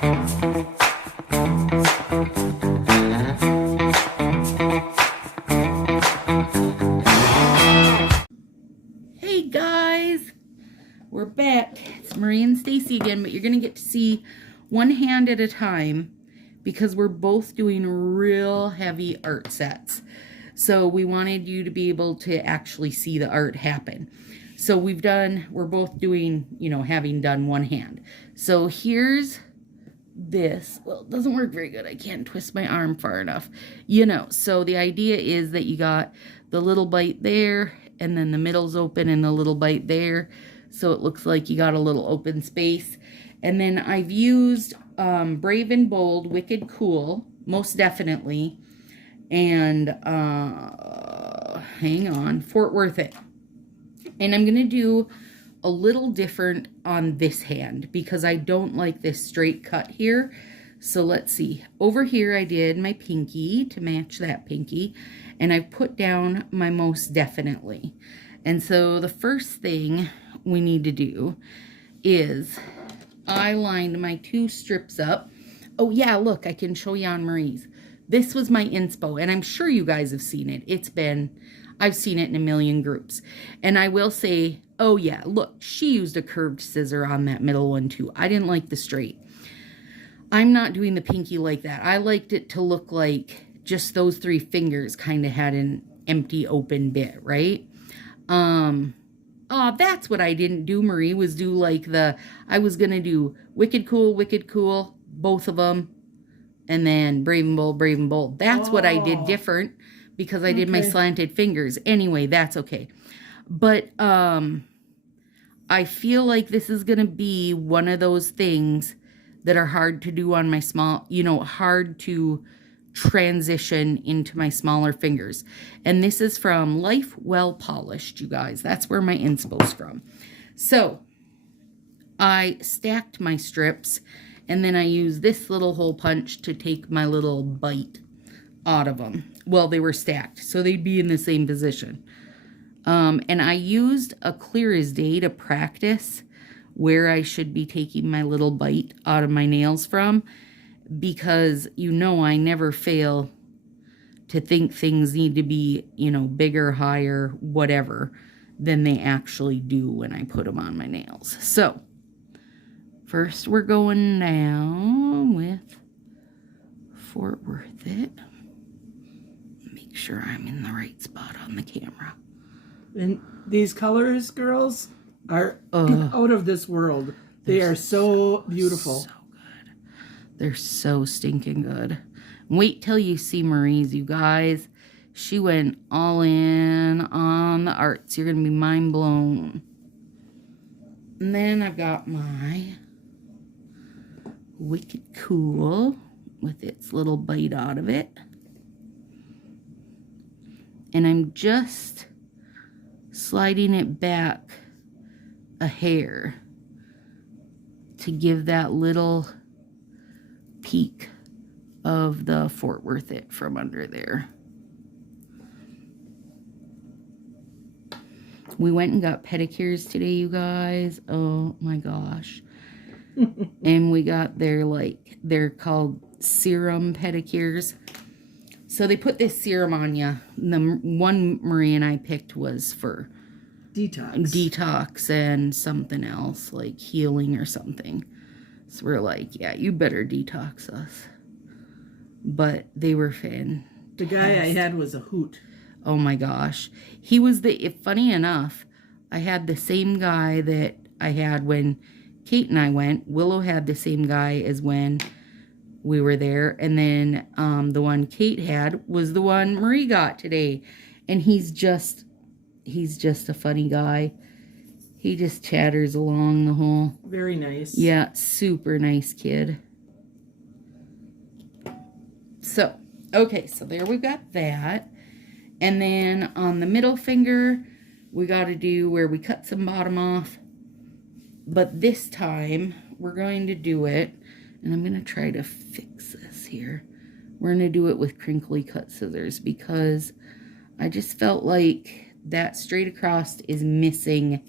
Hey guys, we're back. It's Marie and Stacy again, but you're going to get to see one hand at a time because we're both doing real heavy art sets. So we wanted you to be able to actually see the art happen. So we're both doing, having done one hand. So here's this. Well, it doesn't work very good. I can't twist my arm far enough. So the idea is that you got the little bite there, and then the middle's open and the little bite there. So it looks like you got a little open space. And then I've used Brave and Bold, Wicked Cool, most definitely. And hang on, Fort Worth It. And I'm going to do a little different on this hand because I don't like this straight cut here. So let's see. Over here I did my pinky to match that pinky, and I put down my most definitely. And so the first thing we need to do is I lined my two strips up. Oh yeah, look, I can show you on Marie's. This was my inspo, and I'm sure you guys have seen it. I've seen it in a million groups. And I will say, oh yeah, look, she used a curved scissor on that middle one too. I didn't like the straight. I'm not doing the pinky like that. I liked it to look like just those three fingers kind of had an empty open bit, right? Oh, that's what I didn't do, Marie, was do like I was going to do Wicked Cool, both of them, and then Brave and Bold. That's what I did different because I did my slanted fingers. Anyway, that's okay. But I feel like this is going to be one of those things that are hard to do on my small, hard to transition into my smaller fingers. And this is from Life Well Polished, you guys. That's where my inspo's from. So I stacked my strips, and then I used this little hole punch to take my little bite out of them. Well, they were stacked, so they'd be in the same position. And I used a clear as day to practice where I should be taking my little bite out of my nails from, because I never fail to think things need to be, bigger, higher, whatever, than they actually do when I put them on my nails. So first we're going down with Fort Worth It. Make sure I'm in the right spot on the camera. And these colors, girls, are out of this world. They are so beautiful. So good. They're so stinking good. Wait till you see Marie's, you guys. She went all in on the arts. You're going to be mind blown. And then I've got my Wicked Cool with its little bite out of it. And I'm just sliding it back a hair to give that little peek of the Fort Worth It from under there. We went and got pedicures today, you guys. Oh my gosh. And we got they're called serum pedicures. So they put this serum on you. The one Marie and I picked was for detox and something else, like healing or something. So we're like, yeah, you better detox us. But they were fantastic. The guy I had was a hoot. Oh my gosh. He was funny enough, I had the same guy that I had when Kate and I went. Willow had the same guy as when we were there. And then the one Kate had was the one Marie got today. And he's just a funny guy. He just chatters along the whole. Very nice. Yeah, super nice kid. So, okay, so there we've got that. And then on the middle finger, we got to do where we cut some bottom off. But this time, we're going to do it, and I'm going to try to fix this here. We're going to do it with crinkly cut scissors because I just felt like that straight across is missing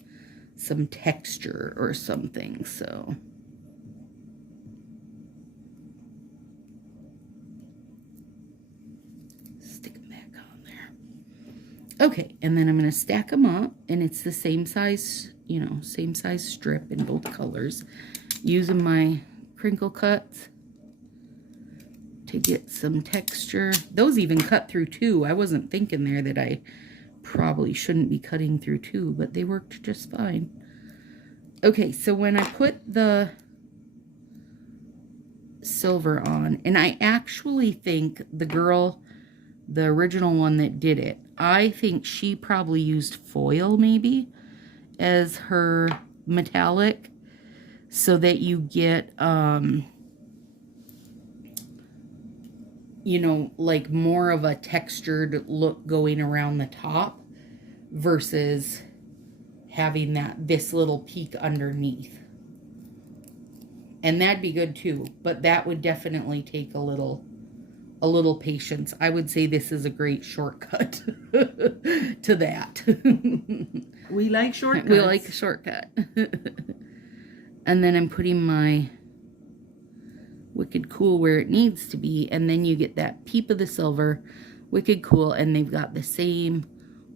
some texture or something, so. Okay, and then I'm going to stack them up, and it's the same size, you know, same size strip in both colors. Using my crinkle cuts to get some texture. Those even cut through too. I wasn't thinking there that I probably shouldn't be cutting through too, but they worked just fine. Okay, so when I put the silver on, and I actually think the girl, the original one that did it, I think she probably used foil maybe as her metallic so that you get, you know, like more of a textured look going around the top versus having this little peak underneath. And that'd be good too, but that would definitely take a little patience. I would say this is a great shortcut to that. We like shortcuts. We like a shortcut. And then I'm putting my Wicked Cool where it needs to be, and then you get that peep of the silver, Wicked Cool, and they've got the same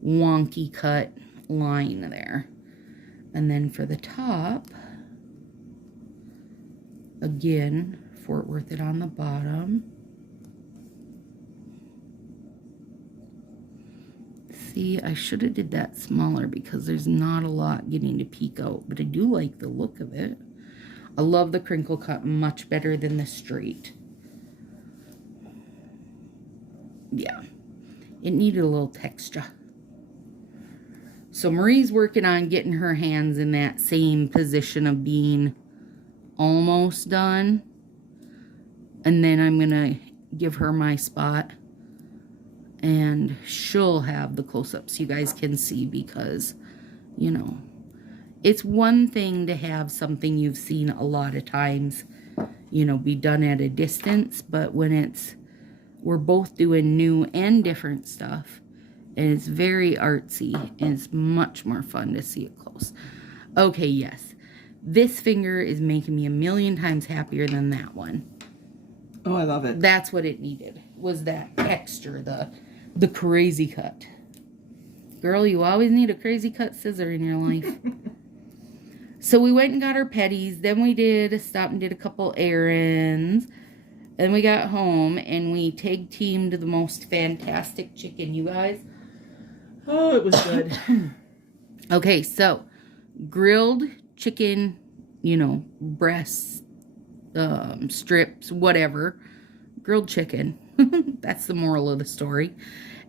wonky cut line there. And then for the top, again, Fort Worth it on the bottom. See, I should have did that smaller because there's not a lot getting to peek out, but I do like the look of it. I love the crinkle cut much better than the straight. Yeah, it needed a little texture. So Marie's working on getting her hands in that same position of being almost done. And then I'm going to give her my spot. And she'll have the close-ups you guys can see because, you know, it's one thing to have something you've seen a lot of times, you know, be done at a distance. But when we're both doing new and different stuff, and it's very artsy, and it's much more fun to see it close. Okay, yes. This finger is making me a million times happier than that one. Oh, I love it. That's what it needed, was that texture, the crazy cut. Girl, you always need a crazy cut scissor in your life. So we went and got our petties. Then we stopped and did a couple errands. Then we got home and we tag teamed the most fantastic chicken, you guys. Oh, it was good. Okay, so grilled chicken, you know, breasts, strips, whatever. Grilled chicken. That's the moral of the story.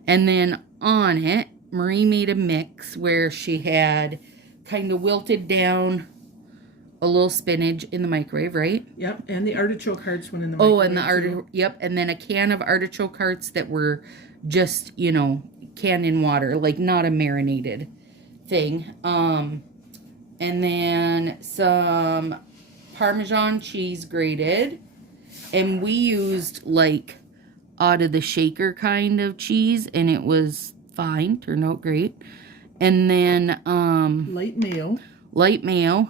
And then on it, Marie made a mix where she had kind of wilted down a little spinach in the microwave, right? Yep, and the artichoke hearts went in the microwave. Oh, and the artichoke, yep, and then a can of artichoke hearts that were just, you know, canned in water, like not a marinated thing. And then some Parmesan cheese grated, and we used like out of the shaker kind of cheese, and it was fine, turned out great. And then light mayo,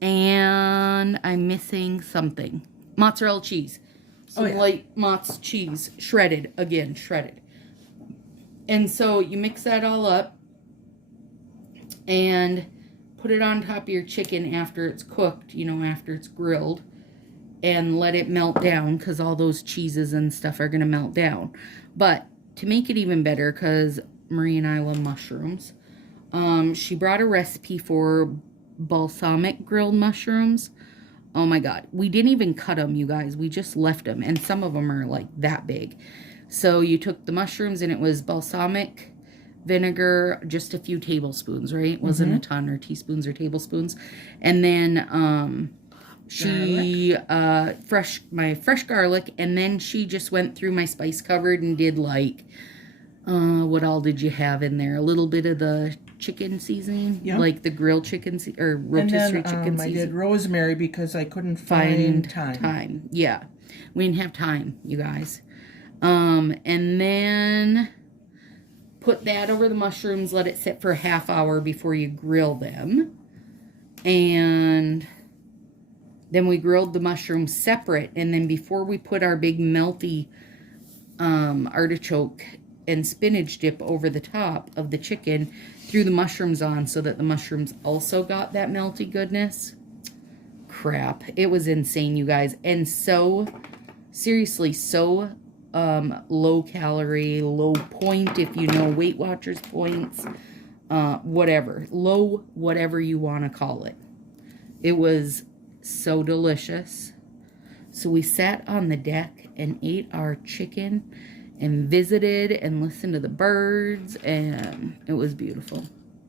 and I'm missing something. Mozzarella cheese. Some light mozz cheese, shredded. And so you mix that all up and put it on top of your chicken after it's cooked, you know, after it's grilled, and let it melt down because all those cheeses and stuff are going to melt down. But to make it even better, because Marie and I love mushrooms, she brought a recipe for balsamic grilled mushrooms. Oh my God. We didn't even cut them, you guys. We just left them. And some of them are like that big. So you took the mushrooms and it was balsamic vinegar, just a few tablespoons, right? Wasn't a ton, or teaspoons or tablespoons. And then she my fresh garlic, and then she just went through my spice cupboard and did like what all did you have in there? A little bit of the chicken seasoning, like the grilled chicken or rotisserie chicken seasoning. I did rosemary because I couldn't find time. Yeah, we didn't have time, you guys. And then put that over the mushrooms, let it sit for a half hour before you grill them. And then we grilled the mushrooms separate. And then before we put our big melty artichoke and spinach dip over the top of the chicken, threw the mushrooms on so that the mushrooms also got that melty goodness. Crap. It was insane, you guys. And so, seriously, so low calorie, low point, if you know Weight Watchers points, whatever. Low, whatever you want to call it. It was so delicious. So we sat on the deck and ate our chicken and visited and listened to the birds, and it was beautiful.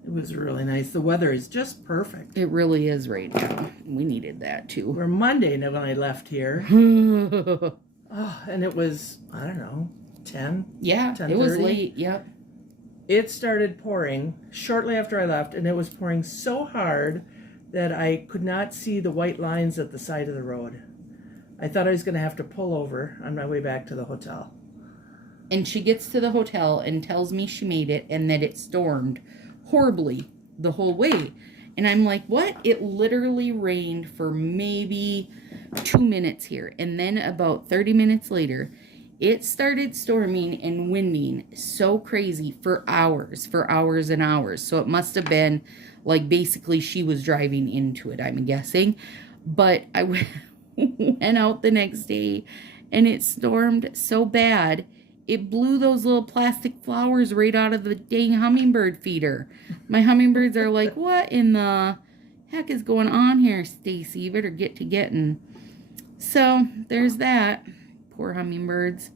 It was really nice. The weather is just perfect. It really is right now. We needed that too. We're Monday when I left here. And it was, I don't know, 10? Yeah, 10:30? It was late, yep. It started pouring shortly after I left, and it was pouring so hard that I could not see the white lines at the side of the road. I thought I was going to have to pull over on my way back to the hotel. And she gets to the hotel and tells me she made it and that it stormed horribly the whole way. And I'm like, what? It literally rained for maybe 2 minutes here. And then about 30 minutes later, it started storming and winding so crazy for hours and hours. So it must have been like basically she was driving into it, I'm guessing. But I went out the next day and it stormed so bad it blew those little plastic flowers right out of the dang hummingbird feeder. My hummingbirds are like, what in the heck is going on here, Stacy? You better get to getting. So there's that. Poor hummingbirds.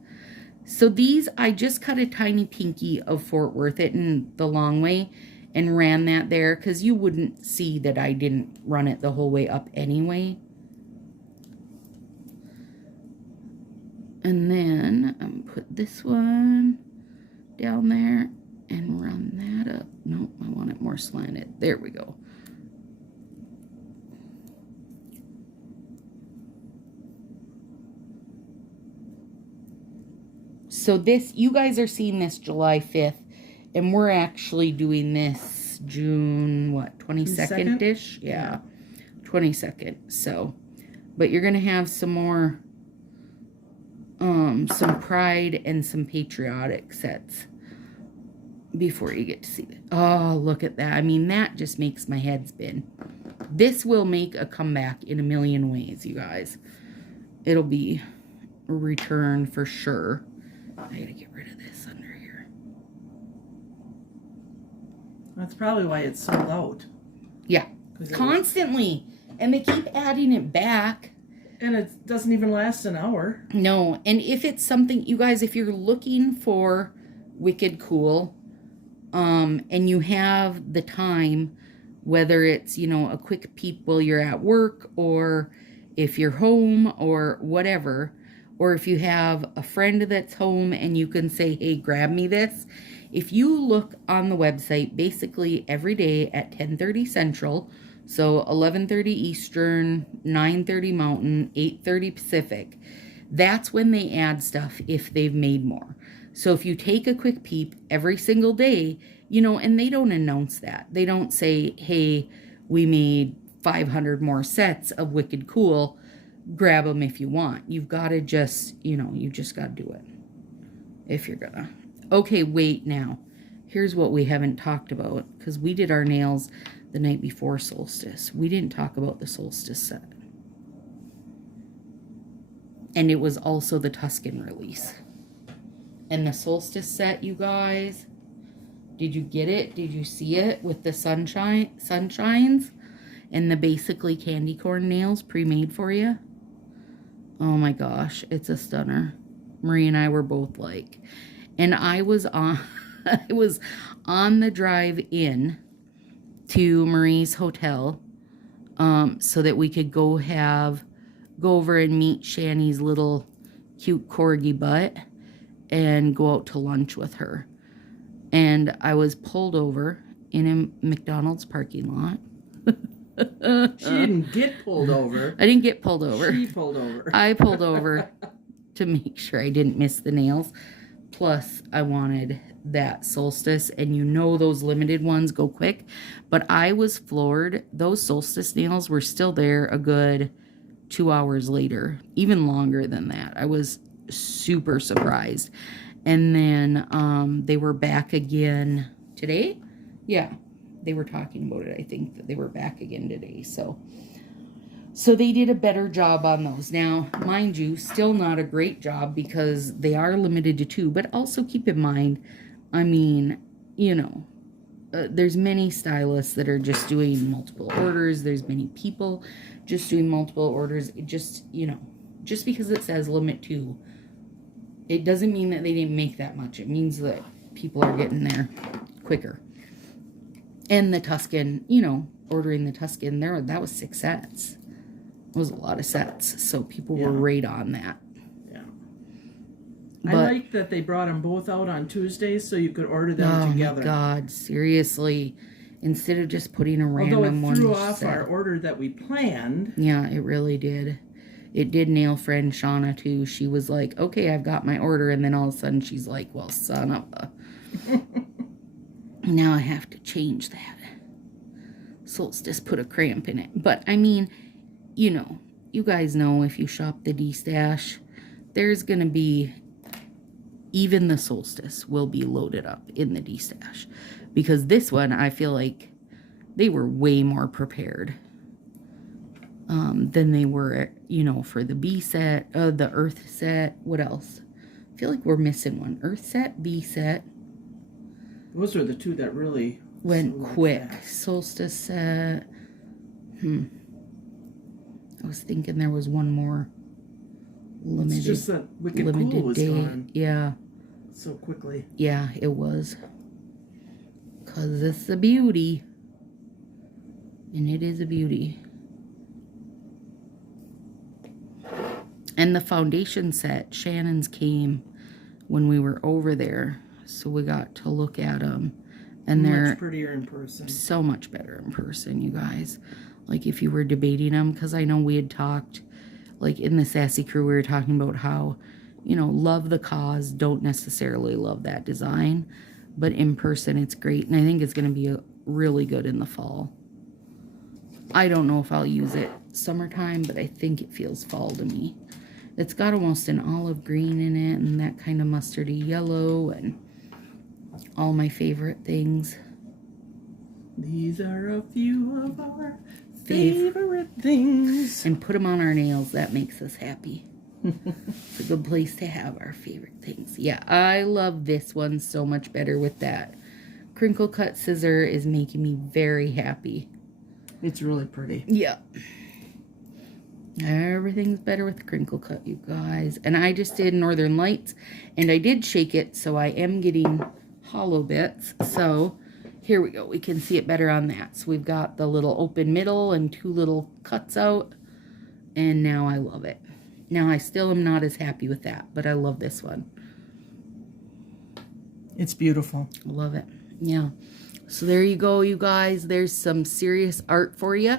So these, I just cut a tiny pinky of Fort Worth it in the long way and ran that there because you wouldn't see that I didn't run it the whole way up anyway. And then I'm put this one down there and run that up. Nope, I want it more slanted. There we go. So this, you guys are seeing this July 5th, and we're actually doing this June, what, 22nd-ish? Yeah, 22nd. So, but you're going to have some more some pride and some patriotic sets before you get to see it. Oh, look at that. I mean, that just makes my head spin. This will make a comeback in a million ways, you guys. It'll be a return for sure. I gotta get rid of this under here. That's probably why it's sold out. Yeah, constantly. And they keep adding it back. And it doesn't even last an hour. No, and if it's something, you guys, if you're looking for Wicked Cool, and you have the time, whether it's, you know, a quick peep while you're at work, or if you're home, or whatever, or if you have a friend that's home and you can say, hey, grab me this. If you look on the website, basically every day at 10:30 Central, so 11:30 Eastern, 9:30 Mountain, 8:30 Pacific. That's when they add stuff if they've made more. So if you take a quick peep every single day, you know, and they don't announce that. They don't say, hey, we made 500 more sets of Wicked Cool. Grab them if you want. You've got to just, you know, you just got to do it. If you're gonna. Okay, wait now. Here's what we haven't talked about, because we did our nails the night before solstice. We didn't talk about the solstice set. And it was also the Tuscan release. And the solstice set, you guys, did you get it? Did you see it with the sunshines and the basically candy corn nails pre-made for you? Oh my gosh, it's a stunner. Marie and I were both like, and I was on I was on the drive in to Marie's hotel, so that we could go over and meet Shani's little cute corgi butt and go out to lunch with her. And I was pulled over in a McDonald's parking lot. She didn't get pulled over. I didn't get pulled over. She pulled over. I pulled over to make sure I didn't miss the nails. Plus, I wanted that solstice, and you know those limited ones go quick. But I was floored. Those solstice nails were still there a good 2 hours later, even longer than that. I was super surprised. And then they were back again today. Yeah, they were talking about it. I think that they were back again today. So they did a better job on those. Now, mind you, still not a great job because they are limited to 2. But also keep in mind, I mean, you know, there's many stylists that are just doing multiple orders. There's many people just doing multiple orders. It just, you know, just because it says limit 2, it doesn't mean that they didn't make that much. It means that people are getting there quicker. And the Tuscan, you know, ordering the Tuscan, that was 6 sets. It was a lot of sets. So people were right on that. Yeah. But, I like that they brought them both out on Tuesdays so you could order them together. Oh my God, seriously. Instead of just putting a random one. Although it threw off our order that we planned. Yeah, it really did. It did nail friend Shauna too. She was like, okay, I've got my order. And then all of a sudden she's like, well, son of a... Now I have to change that. Solstice put a cramp in it. But, I mean, you know, you guys know if you shop the D-Stash, there's going to be... Even the Solstice will be loaded up in the D-Stash. Because this one, I feel like they were way more prepared. Than they were, you know, for the B set, the Earth set. What else? I feel like we're missing one. Earth set, B set. Those are the 2 that really went quick. Fast. Solstice set. I was thinking there was one more limited. It's just that Wicked Cool was day. gone. Yeah. So quickly. Yeah, it was. 'Cause it's a beauty. And it is a beauty. And the foundation set, Shannon's came when we were over there. So we got to look at them. And they're much prettier in person. So much better in person, you guys. Like if you were debating them, because I know we had talked, like in the Sassy crew, we were talking about how, you know, love the cause, don't necessarily love that design. But in person, it's great. And I think it's going to be really good in the fall. I don't know if I'll use it summertime, but I think it feels fall to me. It's got almost an olive green in it and that kind of mustardy yellow and all my favorite things. These are a few of our favorite things. And put them on our nails. That makes us happy. It's a good place to have our favorite things. Yeah, I love this one so much better with that. Crinkle cut scissor is making me very happy. It's really pretty. Yeah. Everything's better with the crinkle cut, you guys. And I just did Northern Lights. And I did shake it, so I am getting hollow bits. So here we go. We can see it better on that. So we've got the little open middle and 2 little cuts out. And now I love it. Now I still am not as happy with that, but I love this one. It's beautiful. Love it. Yeah. So there you go, you guys. There's some serious art for you.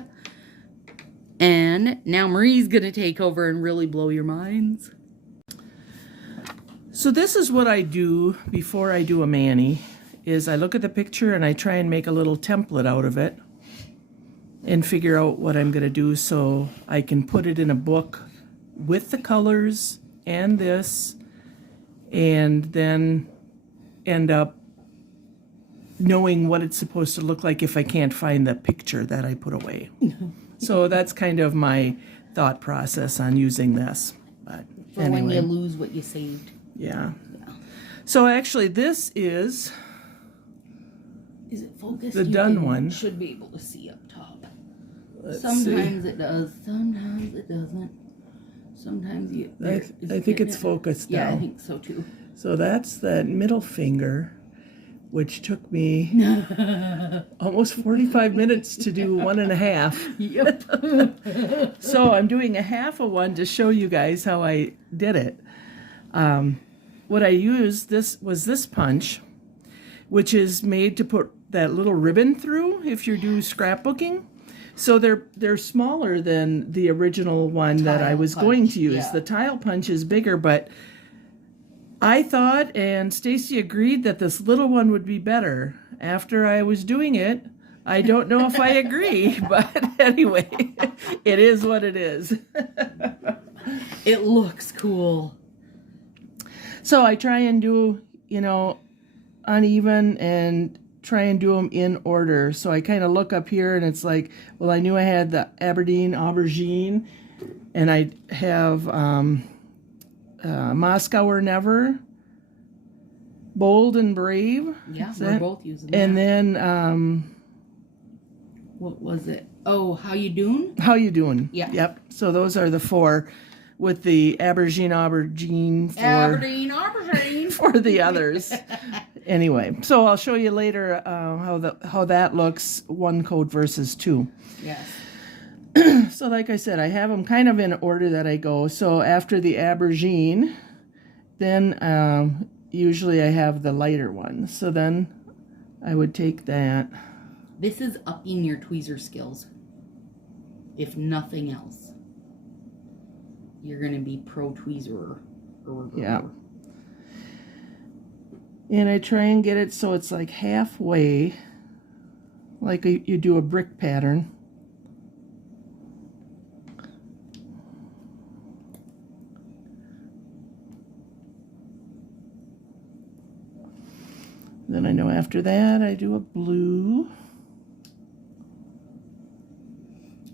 And now Marie's going to take over and really blow your minds. So this is what I do before I do a mani, is I look at the picture and I try and make a little template out of it and figure out what I'm going to do so I can put it in a book with the colors and this, and then end up knowing what it's supposed to look like if I can't find the picture that I put away. So that's kind of my thought process on using this. But For anyway. when you lose what you saved. Yeah. So actually this is Is it focused? the You done one. should be able to see up top. Let's Sometimes see. it does. Sometimes it doesn't. Sometimes you... I think it's focused now. Yeah, I think so too. So that's that middle finger, which took me almost 45 minutes to do 1.5. Yep. So I'm doing a half of one to show you guys how I did it. What I used was this punch, which is made to put that little ribbon through if you do scrapbooking. So they're smaller than the original one that I was going to use. Yeah. The tile punch is bigger, but I thought, and Stacy agreed, that this little one would be better. After I was doing it, I don't know if I agree, but anyway, it is what it is. It looks cool. So I try and do, uneven and try and do them in order. So I kind of look up here and it's like, well, I knew I had the Aberdeen aubergine, and I have Moscow or Never, Bold and Brave. Yeah, we're both using that. And then what was it? Oh, How You Doing? How You Doing? Yeah. Yep. So those are the 4 with the Aberdeen aubergine for the others. Anyway, so I'll show you later how that looks, 1 coat versus 2. Yes. So like I said, I have them kind of in order that I go. So after the aubergine, then usually I have the lighter one. So then I would take that. This is upping your tweezer skills. If nothing else, you're going to be pro tweezer. Yeah. And I try and get it so it's like halfway, like you do a brick pattern. Then I know after that I do a blue.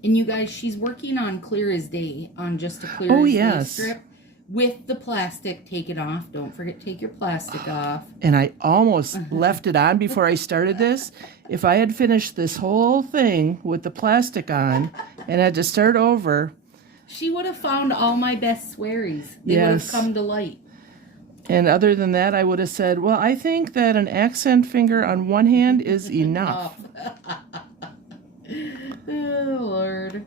And you guys, she's working on Clear as Day, on just a Clear as Day strip. With the plastic taken off. Don't forget to take your plastic off. And I almost left it on before I started this. If I had finished this whole thing with the plastic on and had to start over. She would have found all my best swearies. They would have come to light. And other than that, I would have said, well, I think that an accent finger on one hand is enough. Oh, Lord.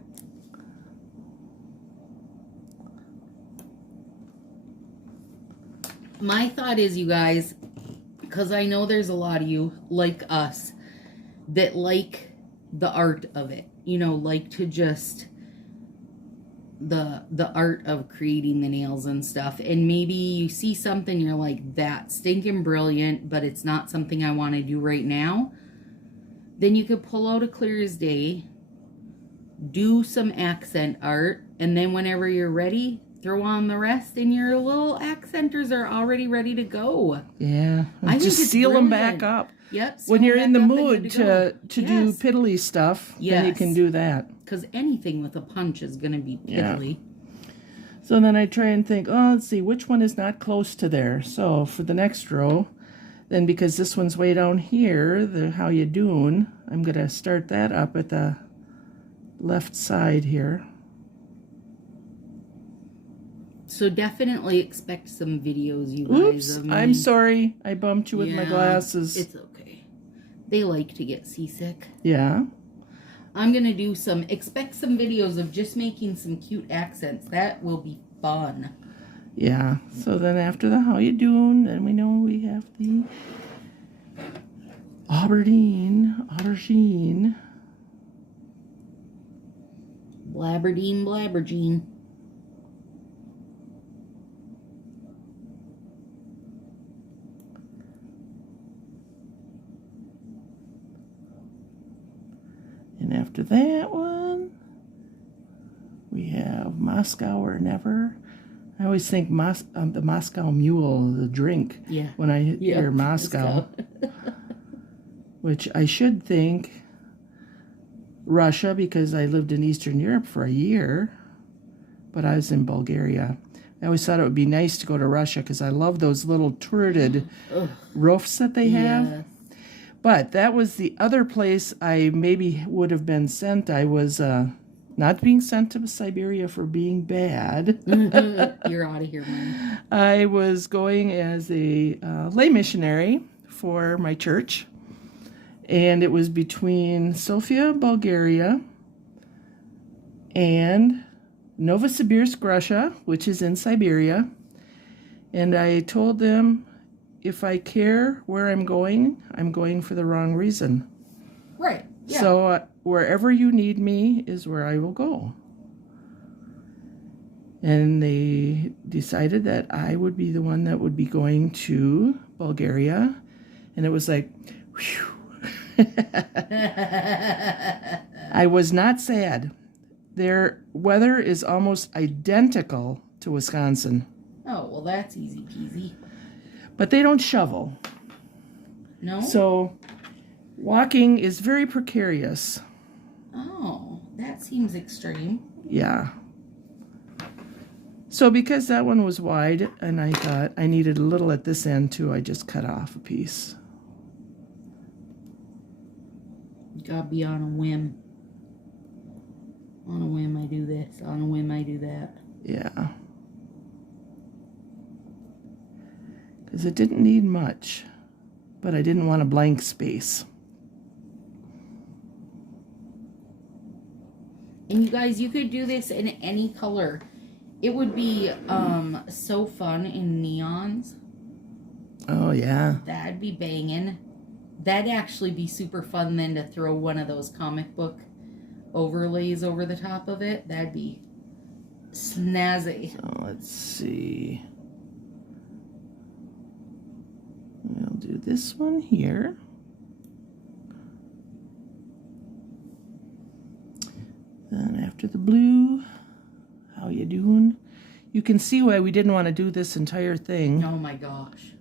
My thought is, you guys, because I know there's a lot of you like us that like the art of it, like to just the art of creating the nails and stuff, and maybe you see something, you're like, that's stinking brilliant, but it's not something I want to do right now. Then you could pull out a Clear as Day, do some accent art, and then whenever you're ready, throw on the rest, and your little accenters are already ready to go. Yeah. I just think it's seal brilliant. them back up. Yep. When you're in the back up mood to do piddly stuff, then you can do that. Because anything with a punch is going to be piddly. Yeah. So then I try and think, oh, let's see, which one is not close to there? So for the next row, then because this one's way down here, the How You Doing, I'm going to start that up at the left side here. So definitely expect some videos, you guys. Oops, I'm sorry. I bumped you with my glasses. It's okay. They like to get seasick. Yeah. I'm going to expect some videos of just making some cute accents. That will be fun. Yeah. So then after the How You Doing, then we know we have the aubergine. Blabbergine. And after that one, we have Moscow or Never. I always think the Moscow Mule, the drink, when I hear Moscow. Which I should think Russia, because I lived in Eastern Europe for a year, but I was in Bulgaria. I always thought it would be nice to go to Russia because I love those little turreted roofs that they have. But that was the other place I maybe would have been sent. I was not being sent to Siberia for being bad. You're out of here, man. I was going as a lay missionary for my church. And it was between Sofia, Bulgaria, and Novosibirsk, Russia, which is in Siberia. And I told them, if I care where I'm going for the wrong reason. Right. Yeah. So wherever you need me is where I will go. And they decided that I would be the one that would be going to Bulgaria. And it was like, whew. I was not sad. Their weather is almost identical to Wisconsin. Oh, well, that's easy peasy. But they don't shovel. No? So walking is very precarious. Oh, that seems extreme. Yeah. So because that one was wide and I thought I needed a little at this end too, I just cut off a piece. You gotta be on a whim. On a whim I do this. On a whim I do that. Yeah. Because it didn't need much, but I didn't want a blank space. And you guys, you could do this in any color. It would be so fun in neons. Oh, yeah. That'd be banging. That'd actually be super fun then to throw one of those comic book overlays over the top of it. That'd be snazzy. So let's see. We'll do this one here. Then after the blue, how you doing? You can see why we didn't want to do this entire thing. Oh my gosh.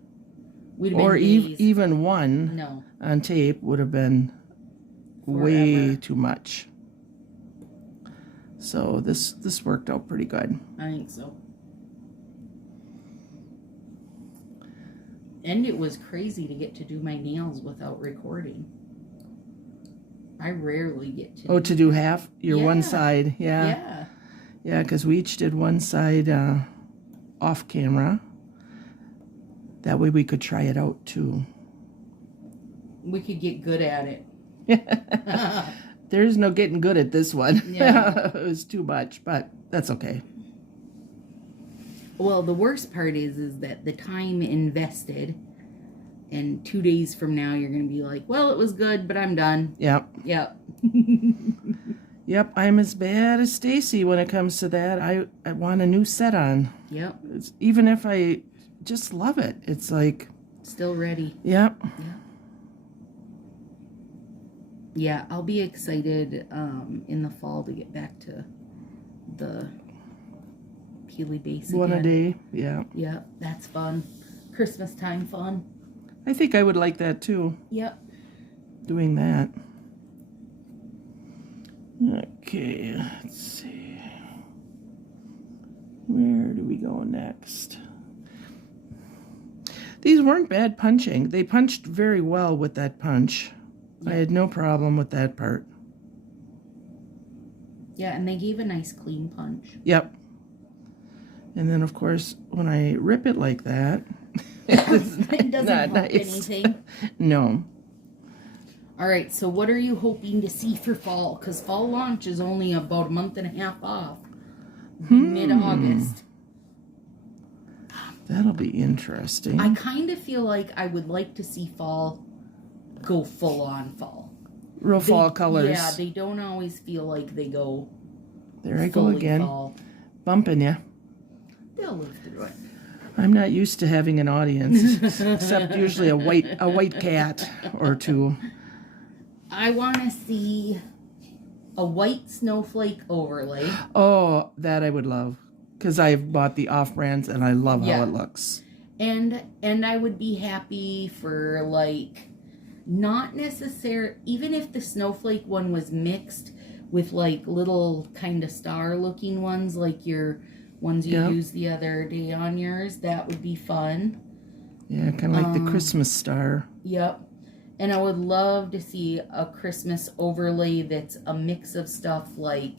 We'd have Or been days. even one No. on tape would have been Forever. way too much. So this worked out pretty good. I think so. And it was crazy to get to do my nails without recording. I rarely get to. Oh, to do half your one Yeah. side, yeah. Yeah. Yeah, because we each did one side off camera. That way we could try it out too. We could get good at it. There's no getting good at this one. Yeah. It was too much, but that's okay. Well, the worst part is that the time invested, and 2 days from now you're going to be like, well, it was good, but I'm done. Yep. Yep. Yep, I'm as bad as Stacy when it comes to that. I want a new set on. Yep. Even if I just love it. It's like... Still ready. Yep. Yeah, I'll be excited in the fall to get back to the Peely base again. One a day, yeah. Yep, that's fun. Christmas time fun. I think I would like that too, Yep. doing that. Okay, let's see. Where do we go next? These weren't bad punching. They punched very well with that punch. I had no problem with that part. Yeah, and they gave a nice clean punch. Yep. And then, of course, when I rip it like that... It doesn't not help nice. anything. No. All right, so what are you hoping to see for fall? Because fall launch is only about a month and a half off. Mid-August. That'll be interesting. I kind of feel like I would like to see fall go full-on fall. Real fall colors. Yeah, they don't always feel like they go There I go fully again. fall. Bumping you. They'll live through it. I'm not used to having an audience, except usually a white cat or two. I want to see a white snowflake overlay. Oh, that I would love. Because I've bought the off-brands and I love Yeah. how it looks. And I would be happy for, like, not necessarily, even if the snowflake one was mixed with, like, little kind of star-looking ones, like your ones you Yep. used the other day on yours, that would be fun. Yeah, kind of like the Christmas star. Yep. And I would love to see a Christmas overlay that's a mix of stuff like,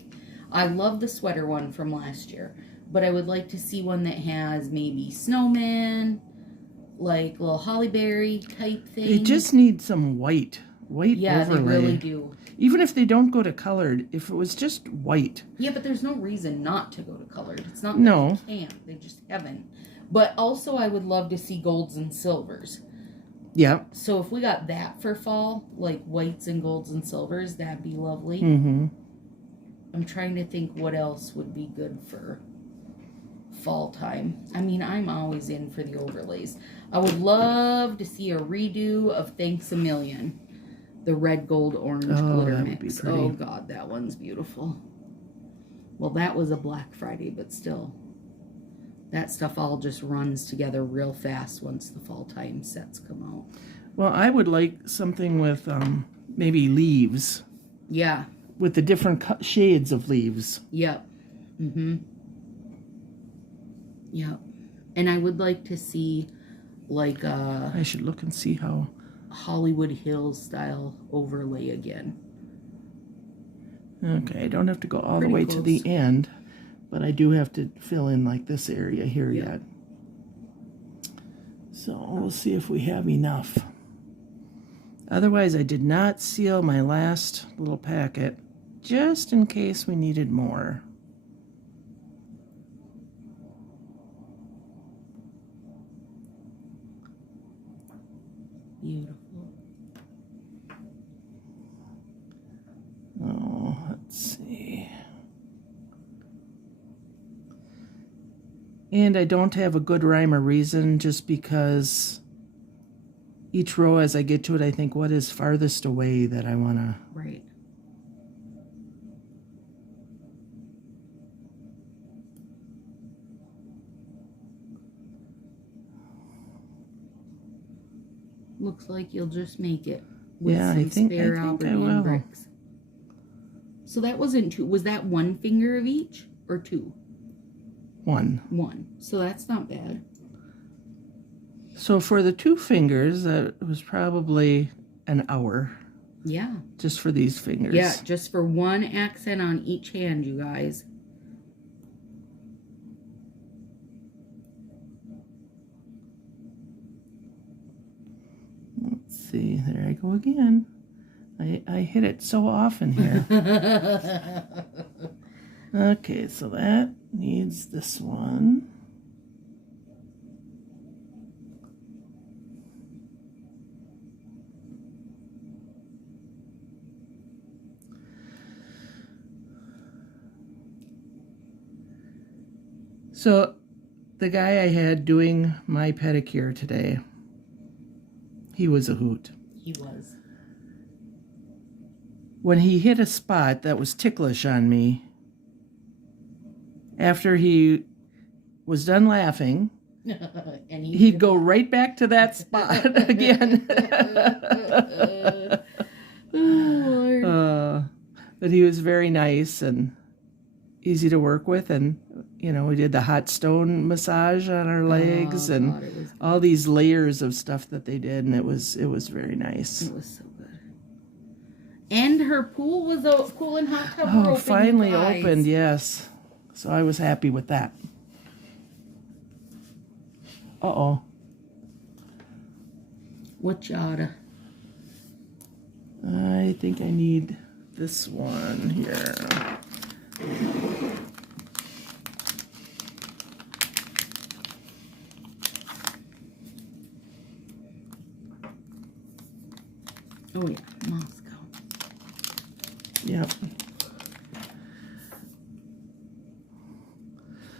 I love the sweater one from last year, but I would like to see one that has maybe snowman, like little holly berry type thing. They just need some white yeah, overlay. they really do. Even if they don't go to colored, if it was just white. Yeah, but there's no reason not to go to colored. It's not that No. they can't. They just haven't. But also I would love to see golds and silvers. Yep. So if we got that for fall, like whites and golds and silvers, that'd be lovely. Mm-hmm. I'm trying to think what else would be good for fall time. I mean, I'm always in for the overlays. I would love to see a redo of Thanks a Million. The red, gold, orange glitter that would be mix. pretty. Oh, God, that one's beautiful. Well, that was a Black Friday, but still. That stuff all just runs together real fast once the fall time sets come out. Well, I would like something with maybe leaves. Yeah. With the different shades of leaves. Yep. Mm-hmm. Yep. And I would like to see like I should look and see how Hollywood Hills style overlay again. Okay, I don't have to go all Pretty the way close. to the end, but I do have to fill in like this area here yet. So we'll see if we have enough. Otherwise, I did not seal my last little packet just in case we needed more. Beautiful. Oh, let's see. And I don't have a good rhyme or reason just because each row as I get to it, I think what is farthest away that I want to... Right. Looks like you'll just make it with Yeah, some I think spare I Albertine will. bricks. So that wasn't two. Was that one finger of each or two? One. One. So that's not bad. So for the 2 fingers, that was probably an hour. Yeah. Just for these fingers. Yeah, just for one accent on each hand, you guys. Let's see. There I go again. I hit it so often here. Okay, so that needs this one. So the guy I had doing my pedicure today, he was a hoot. He was. When he hit a spot that was ticklish on me, after he was done laughing, and he'd go right back to that spot again. Oh, Lord. But he was very nice and easy to work with, and you know, we did the hot stone massage on our legs and God, it was all these layers of stuff that they did, and it was very nice. It was so good. And her pool was pool and hot tub were Oh, open, finally you guys. opened, yes. So I was happy with that. Uh-oh. What yada? I think I need this one here. Oh yeah, Moscow. Yep.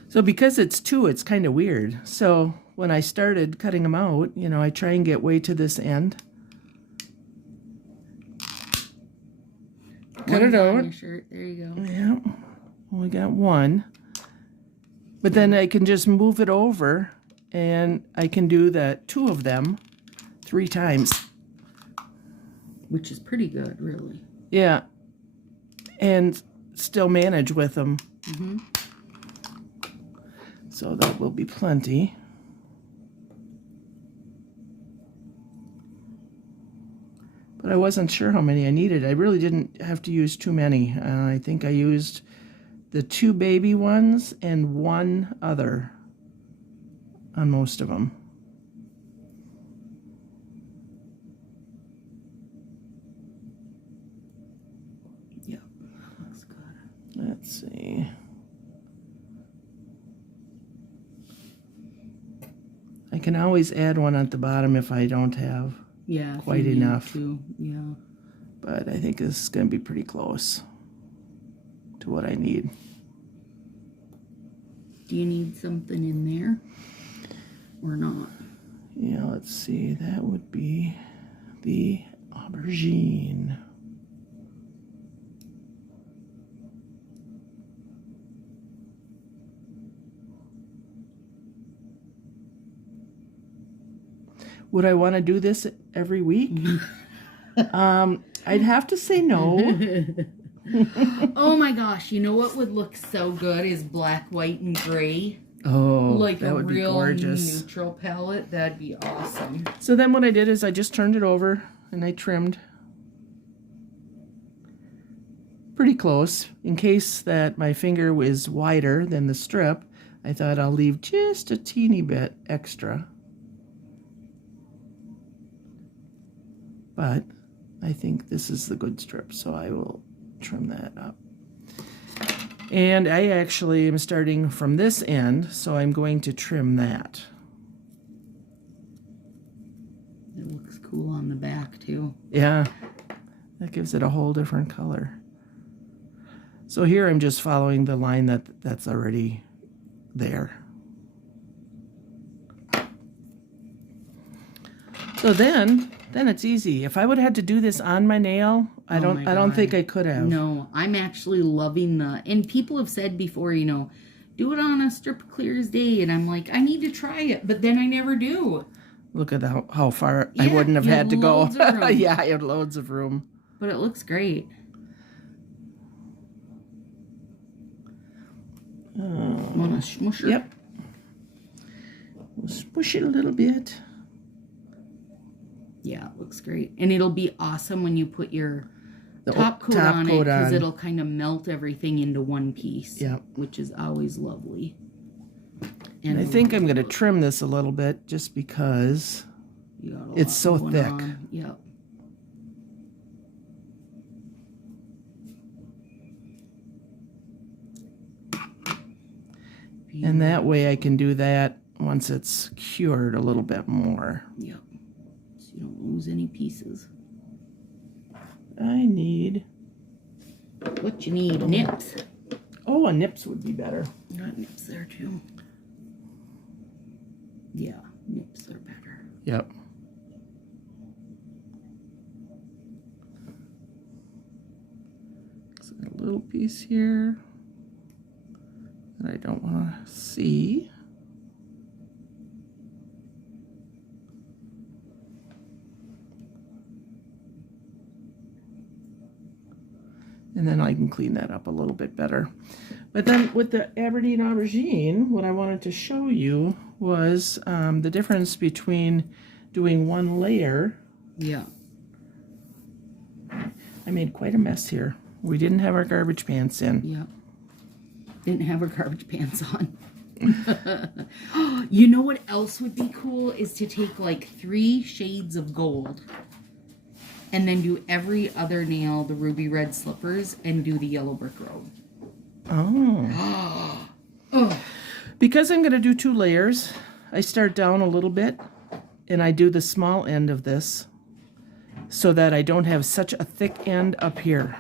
So because it's 2, it's kind of weird. So when I started cutting them out, you know, I try and get way to this end. Cut it out. On your shirt. There you go. Yeah. Only got one. But then I can just move it over and I can do the 2 of them 3 times. Which is pretty good, really. Yeah. And still manage with them. Mm-hmm. So that will be plenty. But I wasn't sure how many I needed. I really didn't have to use too many. I think I used the 2 baby ones and 1 other on most of them. Yep, that looks good. Let's see. I can always add one at the bottom if I don't have Yeah, if quite you need enough. to, yeah. But I think this is going to be pretty close to what I need. Do you need something in there or not? Yeah, let's see. That would be the aubergine. Would I want to do this every week? I'd have to say no. Oh my gosh, you know what would look so good is black, white, and gray. Oh, Like that a would be real gorgeous. neutral palette. That'd be awesome. So then what I did is I just turned it over and I trimmed pretty close. In case that my finger was wider than the strip, I thought I'll leave just a teeny bit extra. But I think this is the good strip, so I will trim that up. And I actually am starting from this end, so I'm going to trim that. It looks cool on the back too. Yeah, that gives it a whole different color. So here I'm just following the line that's already there. So then it's easy. If I would have had to do this on my nail, I don't think I could have. No, I'm actually loving and people have said before, you know, do it on a strip clear as day, and I'm like, I need to try it, but then I never do. Look at how far I wouldn't have had to go. Yeah, I had loads of room. But it looks great. Want to smush it? Yep. We'll smush it a little bit. Yeah, it looks great. And it'll be awesome when you put your top coat on it, because it'll kind of melt everything into one piece. Yep. Which is always lovely. And I think I'm going to trim this a little bit just because it's so thick. Yep. And that way I can do that once it's cured a little bit more. Yep. So you don't lose any pieces. I need... What you need? Nips. Oh, a nips would be better. Got nips there too. Yeah, nips are better. Yep. So a little piece here that I don't want to see. And then I can clean that up a little bit better. But then with the Aberdeen aubergine, what I wanted to show you was the difference between doing one layer. Yeah. I made quite a mess here. We didn't have our garbage pants in. Yeah. Didn't have our garbage pants on. You know what else would be cool is to take like 3 shades of gold and then do every other nail the ruby red slippers and do the yellow brick road. Oh. Because I'm going to do 2 layers, I start down a little bit and I do the small end of this so that I don't have such a thick end up here.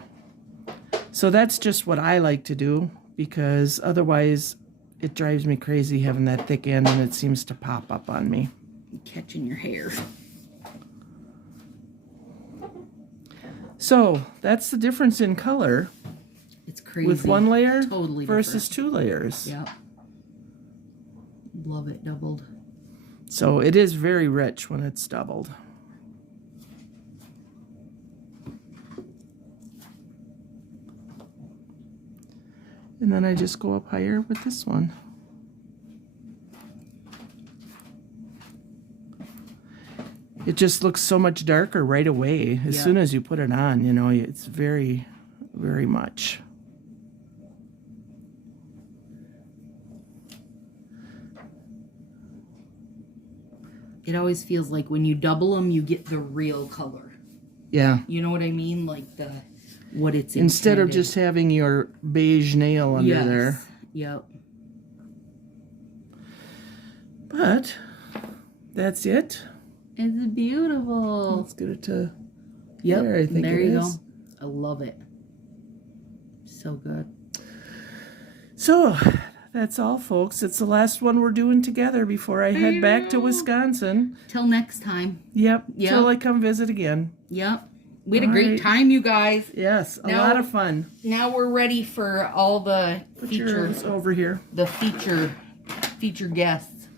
So that's just what I like to do, because otherwise it drives me crazy having that thick end and it seems to pop up on me. Catching your hair. So that's the difference in color. It's crazy. With 1 layer Totally versus different. 2 layers. Yep. Love it doubled. So it is very rich when it's doubled. And then I just go up higher with this one. It just looks so much darker right away. As soon as you put it on, you know, it's very, very much. It always feels like when you double them, you get the real color. Yeah. You know what I mean? Like what it's Instead intended. of just having your beige nail under there. Yep. But that's it. It's beautiful. Let's get it to Yep. there, I think there it you is. go. I love it. So good. So that's all, folks. It's the last one we're doing together before I head back to Wisconsin. Till next time. Yep. Till I come visit again. Yep. We had a great time, you guys. Yes, a Now- lot of fun. Now we're ready for all the Put yours over here. the feature guests.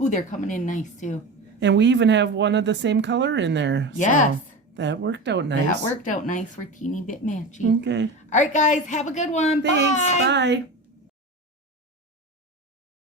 Ooh, they're coming in nice too. And we even have one of the same color in there. Yes. So that worked out nice. That worked out nice. We're teeny bit matching. Okay. All right, guys. Have a good one. Thanks. Bye. Bye.